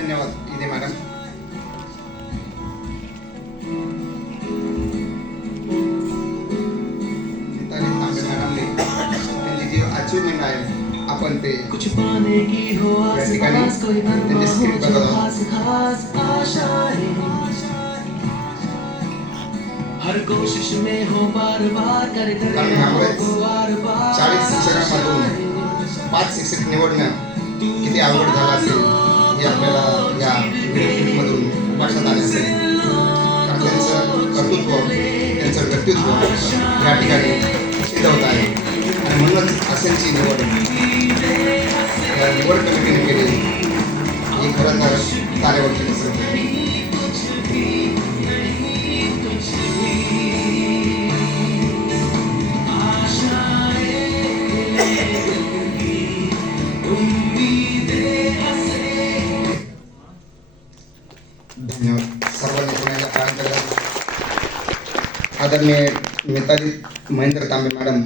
धन्यवाद इदे मैडम। कुछ पाने की हो या ठिकाणी त्यांचे स्क्रीन बघत आहोत हर कोशिश में हो बार बार कर कर चाळीस शिक्षकांमधून पाच शिक्षक निवडणं किती आवड झाला असेल हे आपल्याला व्यक्तित्व या ठिकाणी सिद्ध होत आहे. आणि म्हणूनच असेलची निवड या निवड कमिटीने केली ही खरं तर कार्यावरची कसरत धन्यवाद. सर्वांनी पुण्याला आदरणीय नेताजी महेंद्र तांबे मॅडम